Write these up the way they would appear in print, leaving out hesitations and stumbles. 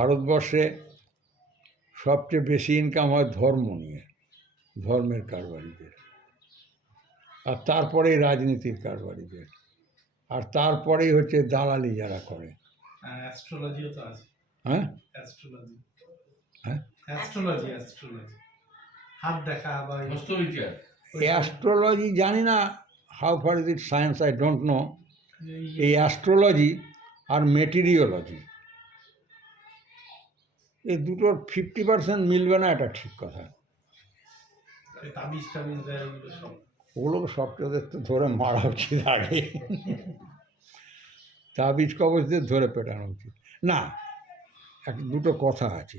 ভারতবর্ষে সবচেয়ে বেশি ইনকাম হয় ধর্ম নিয়ে, ধর্মের কারবারিদের, আর তারপরেই রাজনীতির কারবারিদের, আর তারপরেই হচ্ছে দালালি যারা করে। অ্যাস্ট্রোলজিও তো আছে। হ্যাঁ, অ্যাস্ট্রোলজি, হ্যাঁ, অ্যাস্ট্রোলজি হাত দেখা বা অ্যাস্ট্রোলজি জানি না, how far is it science I don't know. এই অ্যাস্ট্রোলজি আর মেটেরিওলজি, এই দুটোর 50% মিলবে না, এটা ঠিক কথা। তাবিজ দেয় সব, ওগুলোকে সবটাদের তো ধরে মারা উচিত আগে, তাবিজ কবজদের ধরে পেটানো উচিত না। দুটো কথা আছে,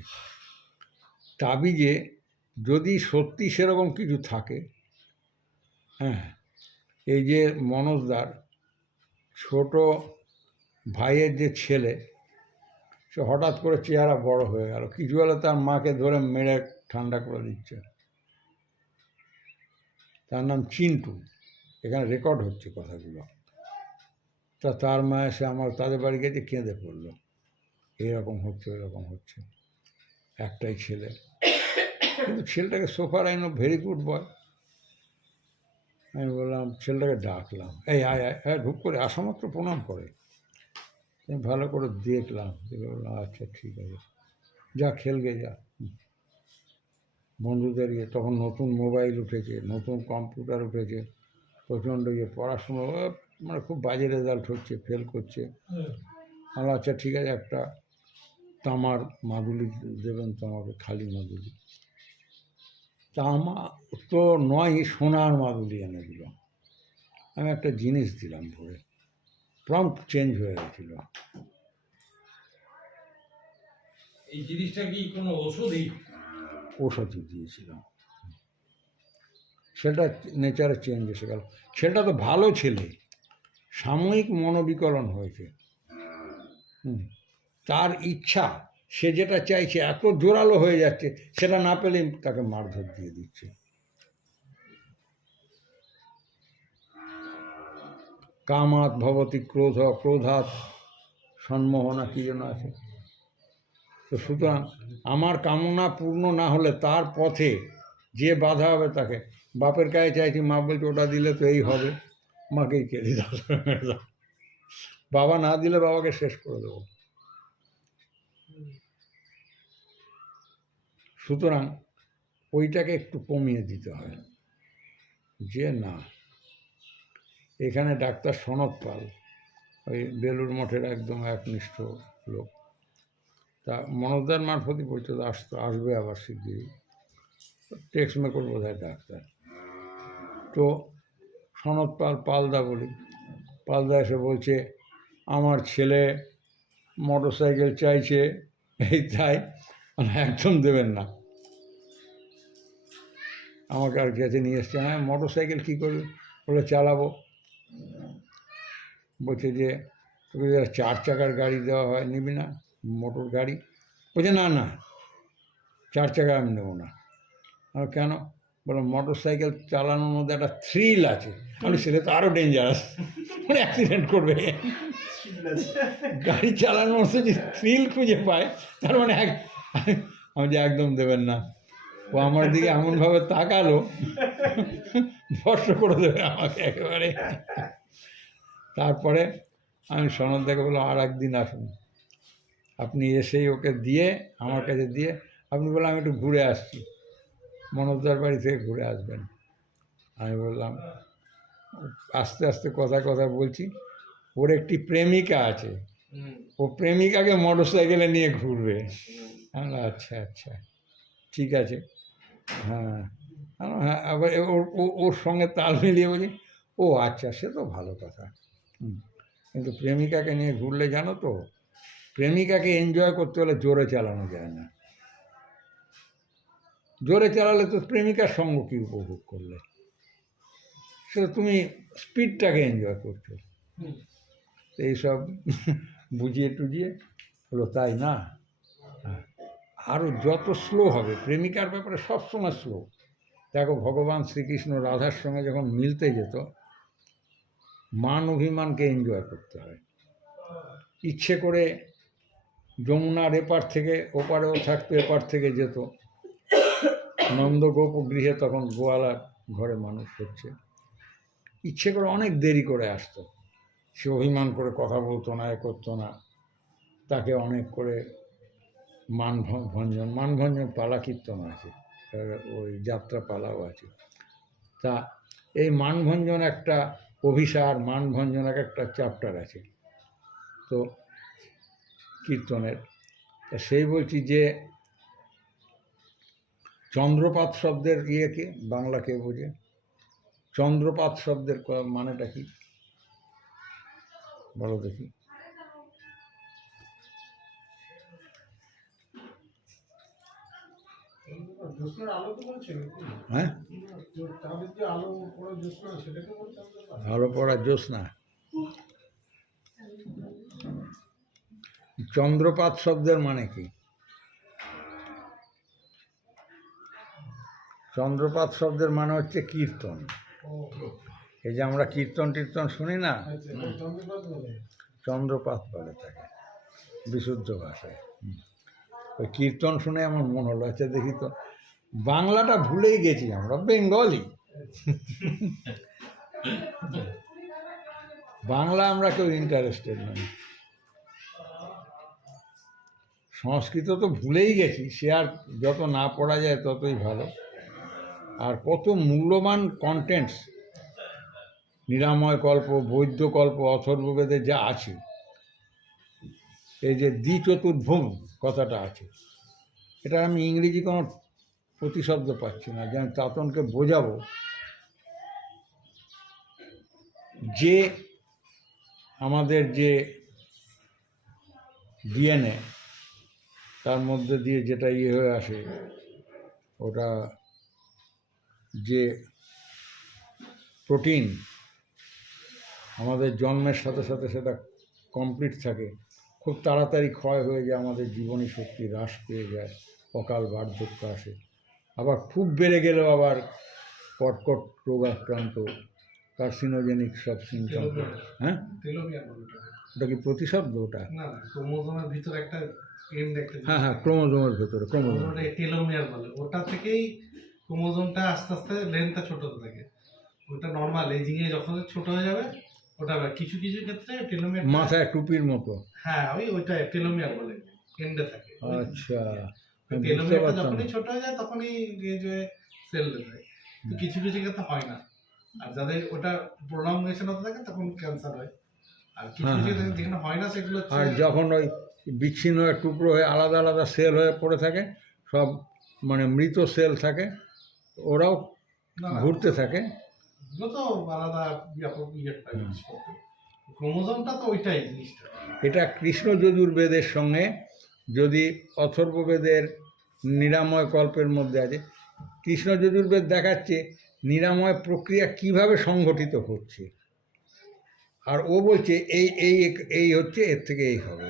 তাবিজে যদি সত্যি সেরকম কিছু থাকে, হ্যাঁ, এই যে মনোজদার ছোট ভাইয়ের যে ছেলে, সে হঠাৎ করে চেহারা বড় হয়ে গেল, কিছু হলে তার মাকে ধরে মেরে ঠান্ডা করে দিচ্ছে। তার নাম চিন্টু, এখানে রেকর্ড হচ্ছে কথাগুলো। তার মা এসে তাদের বাড়ি গেছে, কেঁদে পড়লো, এরকম হচ্ছে এরকম হচ্ছে, একটাই ছেলে। কিন্তু ছেলেটাকে সোফার I know very good boy. আমি বললাম, ছেলেটাকে ডাকলাম, এই আয় আয়, হ্যাঁ, ঢুক করে আসা মাত্র প্রণাম করে। আমি ভালো করে দেখলাম, দেখে বললাম আচ্ছা ঠিক আছে, যা খেলবে যা। বন্ধুদের তখন নতুন মোবাইল উঠেছে, নতুন কম্পিউটার উঠেছে, প্রচণ্ড পড়াশুনো, মানে খুব বাজে রেজাল্ট হচ্ছে, ফেল করছে। আমার আচ্ছা ঠিক আছে, একটা তামার মাদুলি দেবেন তো আমাকে, খালি মাদুলি। তামা তো নয়, সোনার মাদুলি এনে দিল। আমি একটা জিনিস দিলাম ভরে, প্রম্পট চেঞ্জ হয়ে গেছিল। এই জিনিসটা কি কোনো ওষুধই? ওষুধই দিয়েছিলাম, সেটা নেচারে চেঞ্জ এসে গেল। সেটা তো ভালো ছেলে, সাময়িক মনোবিকলন হয়েছে। তার ইচ্ছা, সে যেটা চাইছে এত জোরালো হয়ে যাচ্ছে, সেটা না পেলে তাকে মারধর দিয়ে দিচ্ছে। কামাত ভবতি ক্রোধ, ক্রোধাৎ সন্মোহনা, কি যেন আছে। তো সুতরাং আমার কামনা পূর্ণ না হলে তার পথে যে বাধা হবে তাকে, বাপের কাছে চাইছি, মা বলছে ওটা দিলে তো এই হবে, মাকেই কেড়ে দাও, বাবা না দিলে বাবাকে শেষ করে দেবো। সুতরাং ওইটাকে একটু কমিয়ে দিতে হয়, যে না। এখানে ডাক্তার সনৎ পাল, ওই বেলুর মঠের একদম একনিষ্ঠ লোক, তা মনোজদার মারফতই পরিচিত, আসবে আবার শিগগিরই, টেক্সট মেকর বোধ হয় ডাক্তার। তো সনৎ পাল, পালদা বলি, পালদা এসে বলছে আমার ছেলে মোটর সাইকেল চাইছে, এই তাই একদম দেবেন না। আমাকে আর কাছে নিয়ে এসছে, হ্যাঁ মোটর সাইকেল কী করবে, বলে চালাবো। বলছে যে তোকে 4 চাকার গাড়ি দেওয়া হয়, নিবি না মোটর গাড়ি? বলছে না না, 4 চাকা আমি নেবো না। আর কেন? বলো মোটর সাইকেল চালানোর মধ্যে একটা থ্রিল আছে। আমি সেটা তো আরও ডেঞ্জারাস, মানে অ্যাক্সিডেন্ট করবে। গাড়ি চালানোর মধ্যে যে থ্রিল খুঁজে পায়, তার মানে আমি যে একদম দেবেন না। ও আমার দিকে এমনভাবে তাকালো, ভস্ম করে দেবে আমাকে একেবারে। তারপরে আমি সনদদাকে বললাম আর একদিন আসুন, আপনি এসেই ওকে দিয়ে, আমার কাছে দিয়ে আপনি বললাম আমি একটু ঘুরে আসছি, মনোজদার বাড়ি থেকে ঘুরে আসবেন। আমি বললাম, আস্তে আস্তে কথায় কথায় বলছি, ওর একটি প্রেমিকা আছে, ও প্রেমিকাকে মোটর সাইকেলে নিয়ে ঘুরবে। আচ্ছা আচ্ছা ঠিক আছে, হ্যাঁ হ্যাঁ। আবার ওর সঙ্গে তাল মিলিয়ে বলি, ও আচ্ছা সে তো ভালো কথা। কিন্তু প্রেমিকাকে নিয়ে ঘুরলে জানো তো, প্রেমিকাকে এনজয় করতে হলে জোরে চালানো যায় না। জোরে চালালে তো প্রেমিকার সঙ্গ কি উপভোগ করলে, সেটা তুমি স্পিডটাকে এনজয় করছো। এইসব বুঝিয়ে টুজিয়ে হলো, তাই না? হ্যাঁ, আরও যত স্লো হবে, প্রেমিকার ব্যাপারে সবসময় স্লো। দেখো ভগবান শ্রীকৃষ্ণ রাধার সঙ্গে যখন মিলতে যেত, মান অভিমানকে এনজয় করতে হয়। ইচ্ছে করে যমুনার এপার থেকে ওপারেও থাকতো, এপার থেকে যেত। নন্দগোপ গৃহে তখন গোয়ালা ঘরে মানুষ হচ্ছে, ইচ্ছে করে অনেক দেরি করে আসতো। সে অভিমান করে কথা বলতো না, এ করতো না। তাকে অনেক করে মানভঞ্জন পালা কীর্তন আছে, ওই যাত্রা পালাও আছে। তা এই মানভঞ্জন একটা অভিসার, মানভঞ্জন একটা চ্যাপ্টার আছে তো কীর্তনের। তা সেই বলছি যে চন্দ্রপাত শব্দের ইয়েকে বাংলা কে বোঝে? চন্দ্রপাত শব্দের মানেটা কি বলো দেখি? জ্যোৎস্নার আলো তো বলছেন, হ্যাঁ, তাদের যে আলো পড়া জ্যোৎস্না সেটাকে বলছেন। ভালো পড়া জ্যোৎস্না। চন্দ্রপাত শব্দের মানে কি? চন্দ্রপাত শব্দের মানে হচ্ছে কীর্তন। এই যে আমরা কীর্তন টীর্তন শুনি না, চন্দ্রপাত বলে তাকে বিশুদ্ধ ভাষায়। ওই কীর্তন শুনে আমার মনে হলো, আচ্ছা দেখি তো, বাংলাটা ভুলেই গেছি, আমরা বেঙ্গলি। বাংলা আমরা কেউ ইন্টারেস্টেড নই। সংস্কৃত তো ভুলেই গেছি, সে আর যত না পড়া যায় ততই ভালো। আর কত মূল্যবান কন্টেন্টস, নিরাময় কল্প, বৈদ্যকল্প, অথর্ববেদে যা আছে, এই যে দ্বিচতুর্ভুম কথাটা আছে, এটা আমি ইংরেজি কোনো প্রতিশব্দ পাচ্ছি না, যে আমি তাতনকে বোঝাবো যে আমাদের যে ডিএনএ, তার মধ্যে দিয়ে যেটা ইয়ে হয়ে আসে, ওটা যে প্রোটিন আমাদের জন্মের সাথে সাথে সেটা কমপ্লিট থাকে, খুব তাড়াতাড়ি ক্ষয় হয়ে যায়, আমাদের জীবনী শক্তি হ্রাস পেয়ে যায়, অকাল বার্ধক্য আসে। আবার খুব বেড়ে গেলেও আবার কর্কট রোগ আক্রান্ত, কার্সিনোজেনিক সব সিমটম। হ্যাঁ, ওটা কি প্রতিশব্দ? ওটা না, ক্রোমোজোমের ভিতরে একটা এন্ড একটা, হ্যাঁ হ্যাঁ, ক্রোমোজোমের ভেতরে ক্রোমোজোম, টেলোমিয়ার বলে। ওটা থেকেই ক্রোমোজোমটা আস্তে আস্তে লেন্থটা ছোট হতে থাকে। ওটা নর্মাল এজিং এ যখন ছোট হয়ে যাবে, ওটা কিছু কিছু ক্ষেত্রে টেলোমিয়ার, মাথায় টুপির মতো। হ্যাঁ, ওইটা টেলোমিয়ার বলে, এন্ডে থাকে। আচ্ছা, টেলোমিয়ারটা যখনই ছোট হয়ে যায় তখনই যে সেল হয়। তো কিছু কিছু ক্ষেত্রে হয় না, আর যাদের ওটা প্রোলংগেশন হতে থাকে তখন ক্যান্সার হয়। আর কিছু কিছু যেখানে হয় না সেগুলো আর যখন ওই বিচ্ছিন্ন হয়ে টুকরো হয়ে আলাদা আলাদা সেল হয়ে পড়ে থাকে, সব মানে মৃত সেল থাকে, ওরাও ঘুরতে থাকে। এগুলো তো আলাদা ক্রোমোজোমটা তো ওইটাই জিনিসটা। এটা কৃষ্ণ যজুর্বেদের সঙ্গে যদি অথর্ববেদের নিরাময় কল্পের মধ্যে আছে, কৃষ্ণ যজুর্বেদ দেখাচ্ছে নিরাময় প্রক্রিয়া কিভাবে সংঘটিত হচ্ছে, আর ও বলছে এই এই এই হচ্ছে, এর থেকে এই হবে।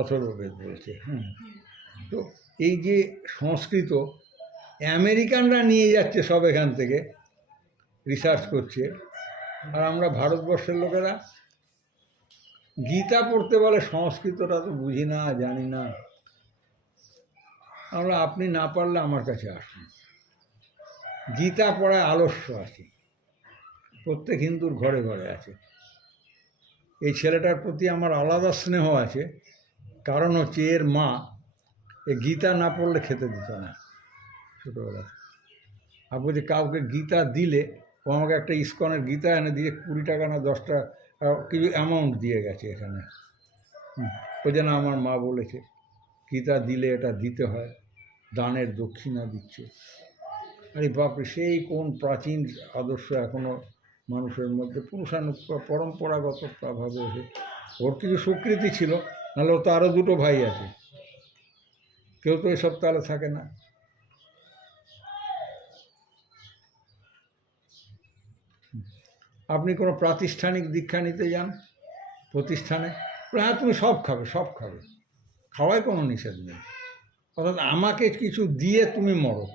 অথর্ববেদ বলছে। তো এই যে সংস্কৃত আমেরিকানরা নিয়ে যাচ্ছে সব এখান থেকে রিসার্চ করছে, আর আমরা ভারতবর্ষের লোকেরা গীতা পড়তে বলে, সংস্কৃতটা তো বুঝি না, জানি না আমরা। আপনি না পারলে আমার কাছে আসুন, গীতা পড়ায় আলস্য আছে, প্রত্যেক হিন্দুর ঘরে ঘরে আছে। এই ছেলেটার প্রতি আমার আলাদা স্নেহ আছে, কারণ হচ্ছে এর মা এ গীতা না পড়লে খেতে দিত না ছোটোবেলা। আর বলছি কাউকে গীতা দিলে, ও আমাকে একটা ইস্কনের গীতা এনে দিয়ে 20 টাকা না 10 টাকা কিছু অ্যামাউন্ট দিয়ে গেছে এখানে। ওই জন্য আমার মা বলেছে গীতা দিলে এটা দিতে হয়, দানের দক্ষিণা দিচ্ছে। আরে বাপরে, সেই কোন প্রাচীন আদর্শ এখনও মানুষের মধ্যে পরম্পরাগতভাবে এসে। ওর কিছু স্বীকৃতি ছিল, নাহলে ওর তো আরও 2টো ভাই আছে, কেউ তো এসব তাহলে থাকে না। আপনি কোনো প্রাতিষ্ঠানিক দীক্ষা নিতে যান প্রতিষ্ঠানে, হ্যাঁ তুমি সব খাবে, সব খাবে, খাওয়ায় কোনো নিষেধ নেই, অর্থাৎ আমাকে কিছু দিয়ে তুমি মরো,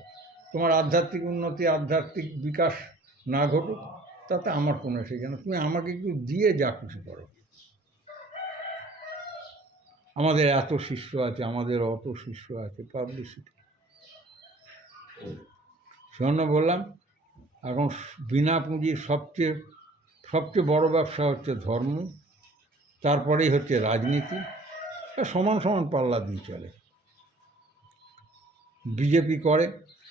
তোমার আধ্যাত্মিক উন্নতি, আধ্যাত্মিক বিকাশ না ঘটুক তাতে আমার কোনো সেখানে, তুমি আমাকে একটু দিয়ে যা খুশি করো। আমাদের এত শিষ্য আছে, আমাদের অত শিষ্য আছে, পাবলিসিটি। সেজন্য বললাম এখন বিনা পুঁজির সবচেয়ে সবচেয়ে বড় ব্যবসা হচ্ছে ধর্ম, তারপরেই হচ্ছে রাজনীতি। সমান সমান পাল্লা দিয়ে চলে। বিজেপি করে,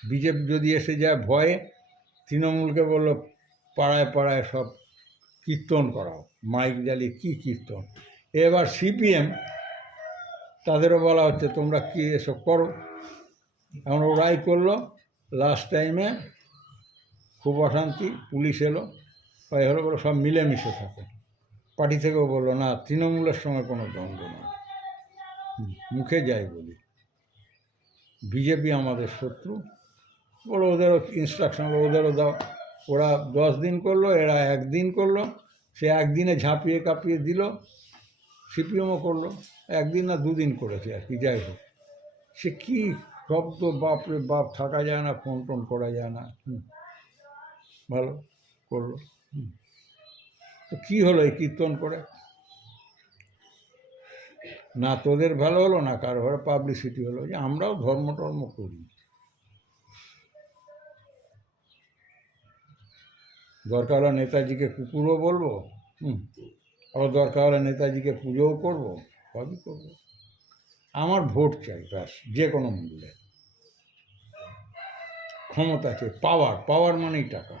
বিজেপি যদি এসে যায় ভয়ে, তৃণমূলকে বললো পাড়ায় পাড়ায় সব কীর্তন করাও, মাইক জ্বালিয়ে কী কীর্তন। এবার সিপিএম, তাদেরও বলা হচ্ছে তোমরা কি এসব করো। এখন ওরাই করলো। লাস্ট টাইমে খুব অশান্তি, পুলিশ এলো, তাই হলো, বলো সব মিলেমিশে থাকে। পার্টি থেকেও বললো না, তৃণমূলের সঙ্গে কোনো দ্বন্দ্ব নেই, মুখে যাই বলি। বিজেপি আমাদের শত্রু, বলো ওদেরও ইনস্ট্রাকশন হলো, ওদেরও দাও। ওরা 10 দিন করলো, এরা 1 দিন করলো। সে একদিনে ঝাঁপিয়ে কাঁপিয়ে দিল। সিপিএমও করলো, 1 দিন না 2 দিন করেছে আর কি। যাই হোক, সে কী শব্দ, বাপরে বাপ, থাকা যায় না, ফোন টোন করা যায় না। ভালো করলো। তো কী হলো এই কীর্তন করে? না তোদের ভালো হলো, না কারো ঘরে পাবলিসিটি হলো যে আমরাও ধর্ম টর্ম করি। দরকার হলে নেতাজিকে কুকুরও বলবো, আবার দরকার হলে নেতাজিকে পুজোও করবো, সবই করবো। আমার ভোট চাই ব্যাস, যে কোনো মূল্যে। ক্ষমতা আছে, পাওয়ার, পাওয়ার মানেই টাকা।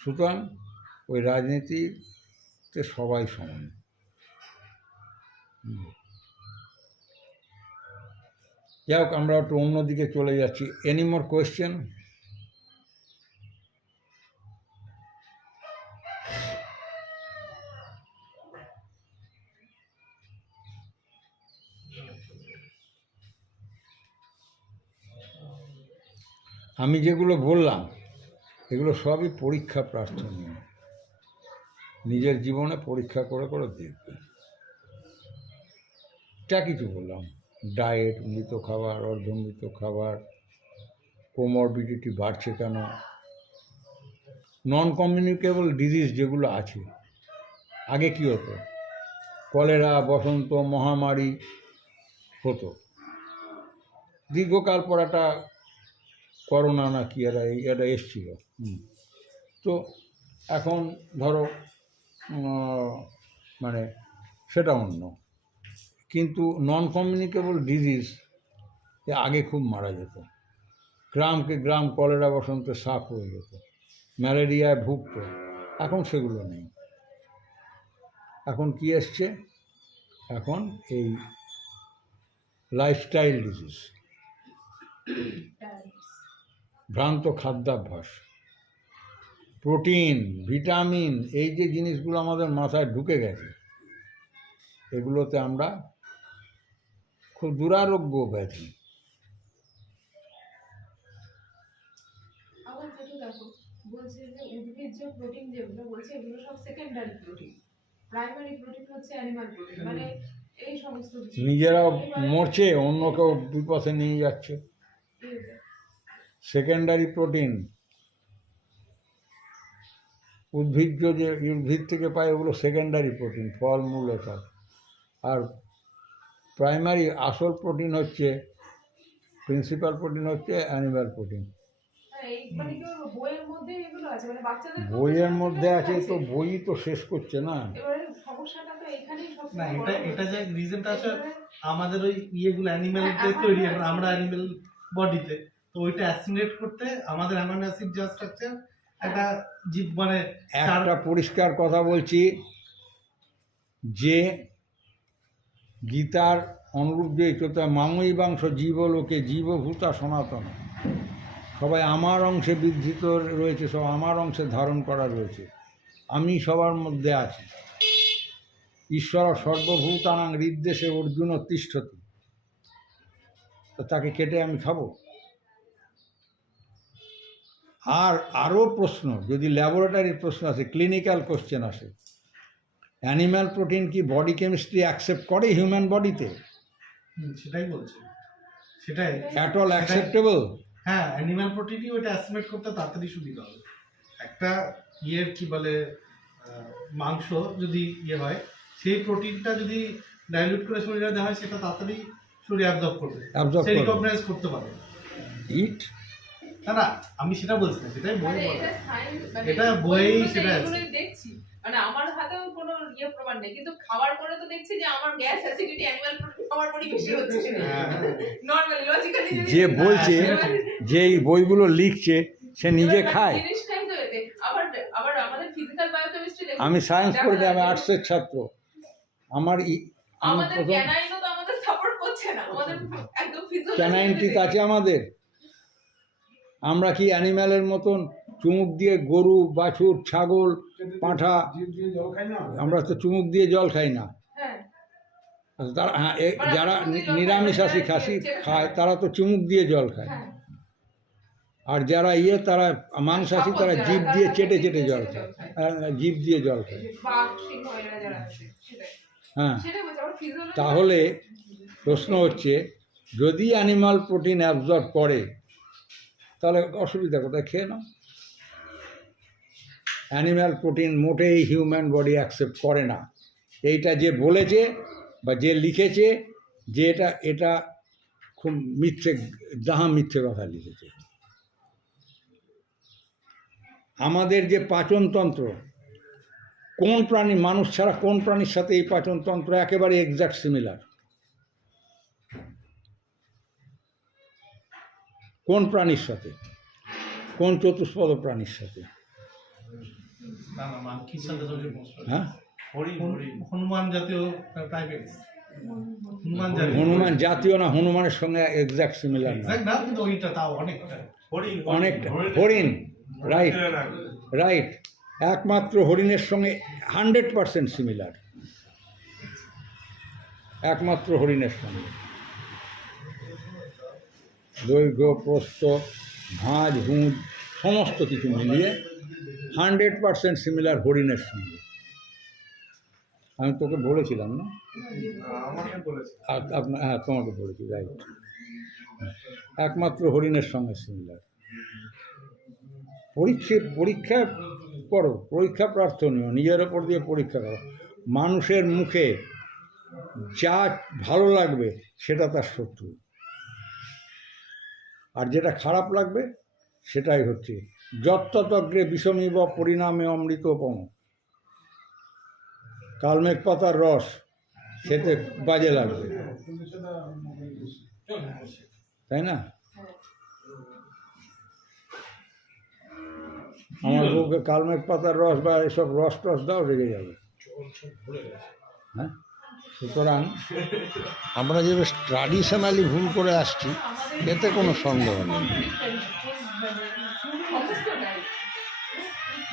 সুতরাং ওই রাজনীতিতে সবাই সমান। যাই হোক, আমরা একটু অন্যদিকে চলে যাচ্ছি। Any more question? আমি যেগুলো বললাম এগুলো সবই পরীক্ষা প্রার্থনীয়। নিজের জীবনে পরীক্ষা করে করে দেখবে। যা কিছু বললাম, ডায়েট, মৃত খাবার, অর্ধমৃত খাবার, কোমরবিডিটি বাড়ছে কেন, নন কমিউনিকেবল ডিজিজ যেগুলো আছে। আগে কি হতো? কলেরা, বসন্ত, মহামারী হতো, দীর্ঘকাল পর একটা করোনা না কি এটা এসছিল। তো এখন ধরো মানে সেটা অন্য, কিন্তু নন কমিউনিকেবল ডিজিজ আগে খুব মারা যেত। গ্রামকে গ্রাম কলেরা বসন্তে সাফ হয়ে যেত, ম্যালেরিয়ায় ভুগত। এখন সেগুলো নেই। এখন কি এসছে? এখন এই লাইফস্টাইল ডিজিজ, ভ্রান্ত খাদ্যাভ্যাস, প্রোটিন, ভিটামিন, এই যে জিনিসগুলো আমাদের মাথায় ঢুকে গেছে, এগুলোতে আমরা খুব দুরারোগ্য ব্যাধি। আবার যেটা দেখো, বলছে যে উদ্ভিজ্জ প্রোটিন যেগুলো বলছে এগুলো সব সেকেন্ডারি প্রোটিন, প্রাইমারি প্রোটিন হচ্ছে অ্যানিমাল প্রোটিন। মানে এই সমস্ত নিজেরাও মরছে, অন্যকেও বিপথে নিয়ে যাচ্ছে। সেকেন্ডারি প্রোটিন উদ্ভিজ্জ, যে উদ্ভিদ থেকে পায় ওগুলো সেকেন্ডারি প্রোটিন, ফল মূল এসব। আর প্রাইমারি আসল প্রোটিন হচ্ছে, প্রিন্সিপাল প্রোটিন হচ্ছে অ্যানিমাল প্রোটিন। বইয়ের মধ্যে আছে তো, বই তো শেষ করছে না। না, এটা যে রিজনটা আছে আমাদের ওই ইয়েগুলো অ্যানিমেলতে তৈরি, আমরা অ্যানিমেল বডিতে, তো ওইটা অ্যাসিমিলেট করতে আমাদের অ্যামাইনো অ্যাসিড যা স্ট্রাকচার, একটা জীব মানে একটা পরিষ্কার কথা বলছি, যে গীতার অনুরূপ যে চলতে মাময়ীবাংশ জীবলোকে জীবভূতা সনাতন, সবাই আমার অংশে বিধৃত রয়েছে, সব আমার অংশে ধারণ করা রয়েছে। আমি সবার মধ্যে আছি। ঈশ্বর সর্বভূতানাং হৃদ্দেশে অর্জুন তিষ্ঠতি। তো তাকে কেটে আমি খাবো? আর আরও প্রশ্ন, যদি ল্যাবরেটরির প্রশ্ন আসে, ক্লিনিক্যাল কোশ্চেন আসে, অ্যানিম্যাল প্রোটিন কি বডি কেমিস্ট্রি অ্যাকসেপ্ট করে হিউম্যান বডিতে? সেটাই বলছে, সেটাই অ্যাট অল অ্যাকসেপ্টেবল? হ্যাঁ, অ্যানিম্যাল প্রোটিনই ওটা অ্যাসিমিলেট করতে তাড়াতাড়ি সুবিধা হবে। একটা ইয়ের কি বলে মাংস যদি ইয়ে হয়, সেই প্রোটিনটা যদি ডাইলিউট করে শরীরে দেওয়া হয় সেটা তাড়াতাড়ি শরীরে অ্যাবজর্ব করবে, Absorb সে করবে। রিকগনাইজ করতে পারে। ইট না না, আমি সেটা বলছি না, সেটাই বই মানে বলে। এটা science, মানে এটা বইয়েই বইগুলোতে সেটা আছে। এগুলোই দেখছি, মানে আমার হাতেও কোনো প্রমাণ নেই, কিন্তু খাওয়ার পরে তো দেখছি যে আমার গ্যাস অ্যাসিডিটি অ্যানিমাল প্রোটিন খাওয়ার পরই বেশি হচ্ছে। নরমালি লজিক্যালি যে বলছে, যে এই বইগুলো লিখছে, সে নিজে খায়। জিনিসটাই তো এতে আবার আবার আমাদের ফিজিক্যাল বায়োকেমিস্ট্রি দেখুন, আমি সায়েন্স দেখা পড়েছি, আমি যাচ্ছে আর্টসের ছাত্র। আমি আমাদের প্রথম ক্যানাইনও তো আমাদের সাপোর্ট করছে না, আমাদের একদম ফিজিওলজি ক্যানাইন টিথ আছে আমাদের। আমরা কি অ্যানিম্যালের মতন চুমুক দিয়ে গরু, বাছুর, ছাগল, পাঁঠা, আমরা তো চুমুক দিয়ে জল খাই না। হ্যাঁ, তারা মানে যারা চুমুক দিয়ে জল নিরামিষাশী খায়, খাসি চেটে খায়, তারা তো চুমুক দিয়ে জল খায়। হ্যাঁ, আর যারা তারা মাংসাশী, তারা জিভ দিয়ে চেটে চেটে জল খায়, জিভ দিয়ে জল খায়। বাঘ, সিংহ এরা যারা আছে সেটাই হ্যাঁ, সেটাই বলছি, আমার ফিজিওলজি। তাহলে প্রশ্ন হচ্ছে, যদি অ্যানিমাল প্রোটিন অ্যাবজর্ব করে, তাহলে অসুবিধা কোথায়? খেয়ে নাও। অ্যানিম্যাল প্রোটিন মোটেই হিউম্যান বডি অ্যাকসেপ্ট করে না। এইটা যে বলেছে বা যে লিখেছে, যে এটা খুব মিথ্যে, মিথ্যে কথা লিখেছে। আমাদের যে পাচনতন্ত্র, কোন প্রাণী, মানুষ ছাড়া কোন প্রাণীর সাথে এই পাচনতন্ত্র একেবারে এক্সাক্ট সিমিলার? কোন প্রাণীর সাথে? কোন চতুষ্পদ প্রাণীর সাথে? না না, মানকির সাথে যদি বসবে। হ্যাঁ, হনুমান জাতীয় প্রাইভেটস, হনুমান জাতীয়, হনুমান জাতীয় না, হনুমানের সঙ্গে এক্সাক্ট সিমিলার না, এক্সাক্ট না, কিন্তু ওইটা তাও অনেকটা। অনেকটা। হরিণ, রাইট রাইট, একমাত্র হরিণের সঙ্গে 100% সিমিলার, একমাত্র হরিণের সঙ্গে। দৈর্ঘ্য, প্রস্থ, ভাঁজ, হুঁজ সমস্ত কিছু মিলিয়ে 100% সিমিলার হরিণের সঙ্গে। আমি তোকে বলেছিলাম না? আমাকে বলেছে। আর আপনার, হ্যাঁ, তোমাকে বলেছি, রাইট। একমাত্র হরিণের সঙ্গে সিমিলার। পরীক্ষা করো, পরীক্ষা প্রার্থনীয়, নিজের ওপর দিয়ে পরীক্ষা করো। মানুষের মুখে যা ভালো লাগবে সেটা তার শত্রু, আর যেটা খারাপ লাগবে সেটাই হচ্ছে যত্তগ্রে বিষমিব পরিণামে অমৃতোপম। কালমেঘ পাতার রস খেতে বাজে লাগবে, তাই না? আমার বউকে কালমেঘ পাতার রস বা এসব রস টস দাও, রেগে যাবে। হ্যাঁ, সুতরাং আমরা যে ট্র্যাডিশনালি ভুল করে আসছি, এতে কোনো সন্দেহ নেই।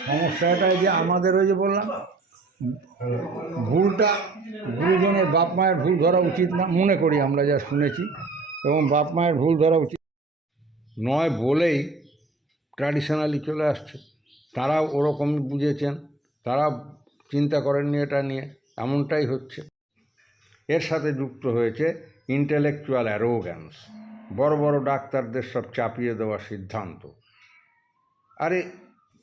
সমস্যাটাই যে আমাদের, ওই যে বললাম, ভুলটা গুরুজনের, বাপ মায়ের ভুল ধরা উচিত না, মনে করি আমরা যা শুনেছি, এবং বাপ মায়ের ভুল ধরা উচিত নয় বলেই ট্র্যাডিশনালি চলে আসছে। তারাও ওরকমই বুঝেছেন, তারা চিন্তা করেননি এটা নিয়ে, এমনটাই হচ্ছে। এর সাথে যুক্ত হয়েছে ইন্টেলেকচুয়াল অ্যারোগ্যান্স, বড় বড় ডাক্তারদের সব চাপিয়ে দেওয়া সিদ্ধান্ত। আরে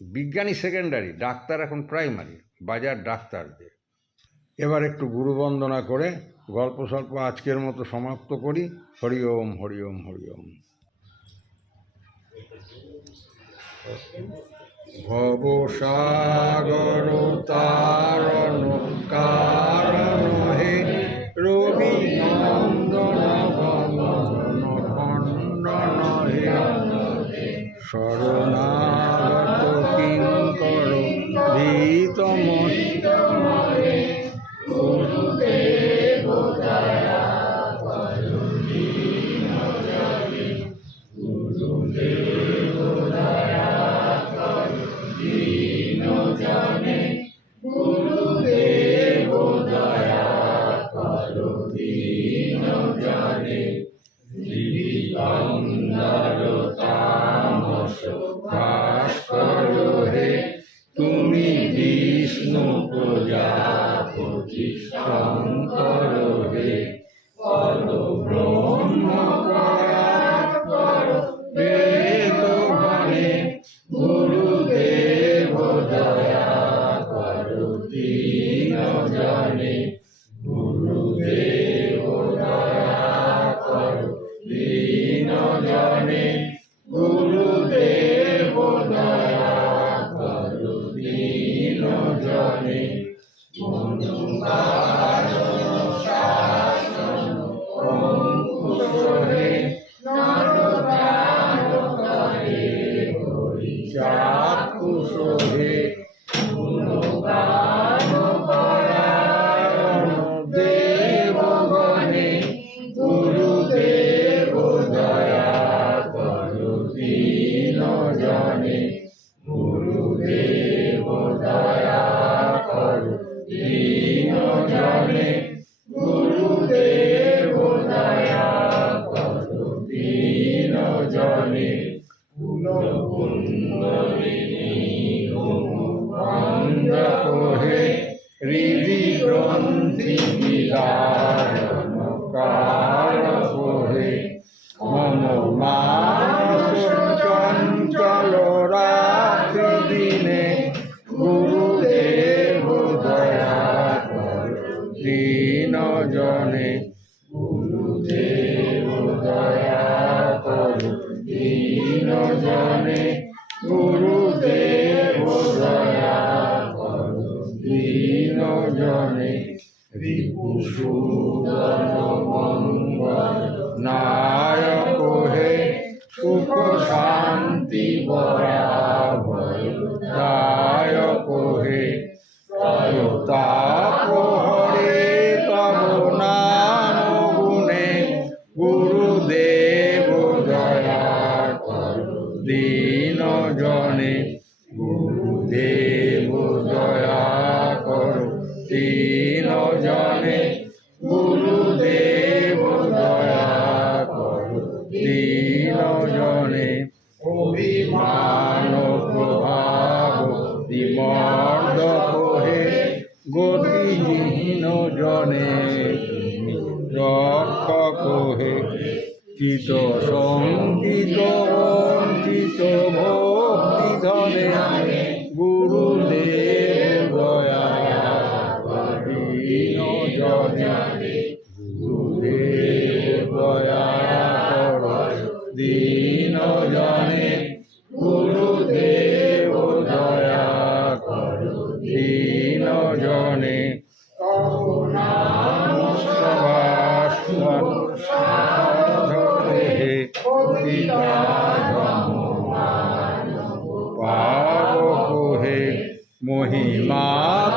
বিজ্ঞানী সেকেন্ডারি, ডাক্তার এখন প্রাইমারি, বাজার ডাক্তারদের। এবার একটু গুরুবন্দনা করে গল্প স্বল্প আজকের মতো সমাপ্ত করি। হরি ওম, হরি ওম, হরি ওম। ভব সাগর তারণ কারণ হে রবি নন্দন ভজন খণ্ডন হে শরণাগত কিঙ্কর ভীতম গুরুদেব দয়া করো দীনজনে, গুরুদেব দয়া করো দীনজনে, গুরুদেব দয়া করো দীনজনে। দিগন্ধর তামস ভাস্কর হে, তুমি বিষ্ণু প্রজাপতি শঙ্কর হে, পর ব্রহ্ম পরাৎপর বেদ ঘনে, গুরুদেব দয়া করো দীনজনে, গুরুদেব জনে অঙ্কুশে চাক্ষুষে দেবগণে গুরুদেব দয়া করো দীন জনে গুরুদেব দয়া করো দীন জনে গুরুদেব দয়া করো দীন জনে কোহে হৃদি গ্রন্থি বিদারণ কার কোহে মম মানস চঞ্চল রাত্রি দিনে গুরুদেব দয়া করো দীন জনে গুরুদেব দয়া করো দীন জনে গুরুদেব দয়া করো দীন জনে রিপুসূদন মঙ্গল নায়ক হে সুখ শান্তি বরাভয় দায়ক হে তাপ হরে তব নাম গুণে গুরুদেব দয়া করো দীন জনে গুরুদেব দয়া করো দীন জনে গুরুদেব দয়া করো দীন জনে অভিমান প্রভাব বিমর্দ কোহে গতিহীন জনে রক্ষক হে চিত সঙ্গীত বঞ্চিত ভক্তি ধনে গুরুদেব দয়া দীন জনে গুরুদেব দয়া করো দীন জনে গুরুদেব দয়া করো দীন জনে পাবহে মহিমা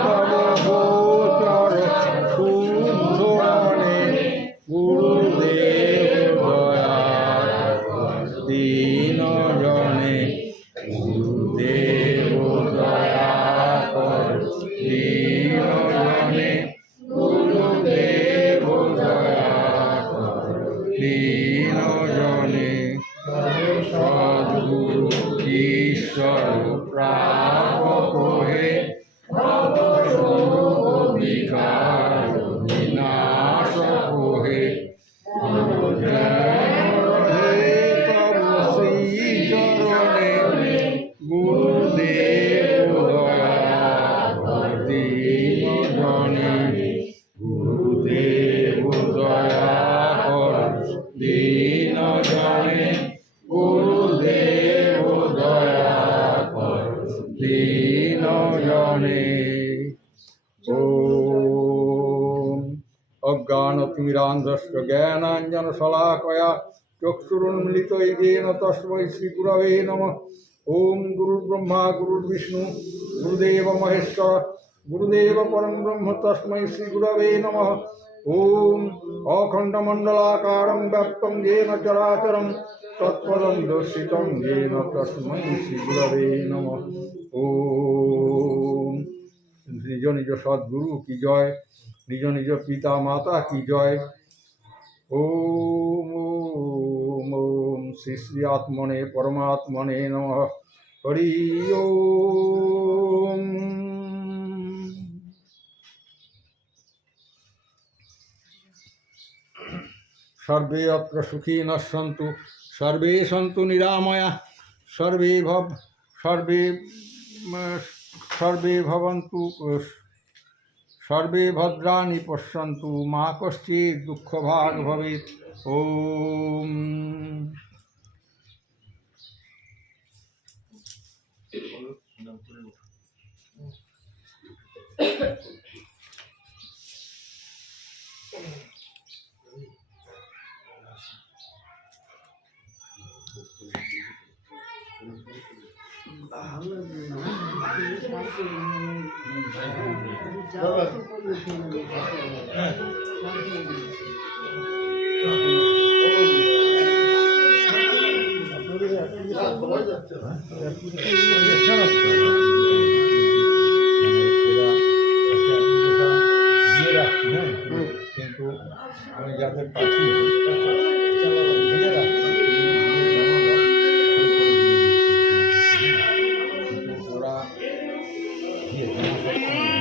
তব গোচর শুদ্ধ মনে গুরুদেব দয়া করো দীন জনে গুরুদেব দয়া করো দীন জনে গুরুদেব দয়া করো দীন জনে সদ্গুরু ঈশ্বর প্রাপক হে বিকার বিনাশক হে তব শ্রী চরণে গুরুদেব দয়া দীন জনে গুরুদেব দয়া করো দীন জনে গুরুদেব দয়া করো দীন জনে ওম অজ্ঞানতিমিরান্ধস্য জ্ঞানাঞ্জনশলাকয়া চক্ষুরুন্মিলিतं येन তস্मै শ্রীগুরবে নমঃ। ওম গুরুর্ব্রহ্মা গুরুর্বিষ্ণু গুরুদেব মহেশ্বর গুরুদেব পরম ব্রহ্ম তস্मै শ্রীগুরবে নমঃ। ওম অখণ্ডমণ্ডলাকারং ব্যাপ্तं येन চরাচরং তৎপদং দর্শিतं येन তস্मै শ্রীগুরবে নমঃ। ওম নিজ নিজ সদ্গুরু কি জয়, নিজ নিজ পিতা মাতা কি জয়। ওম ওম ওম শ্রী শ্রী আত্মনে পরমাত্মনে নমঃ। হরি ওম। সর্বে অত্র সুখিনঃ সন্তু সর্বে সন্তু নিরাময়াঃ সর্বে ভবন্তু সর্বে ভদ্রাণি পশ্যন্তু মা কশ্চিৎ দুঃখভাগ্ ভবেৎ। ওম। কিন্তু আমি যাদের পাচ্ছি দিয়ে রাখছি, কিন্তু ওরা দিয়ে জমা করতে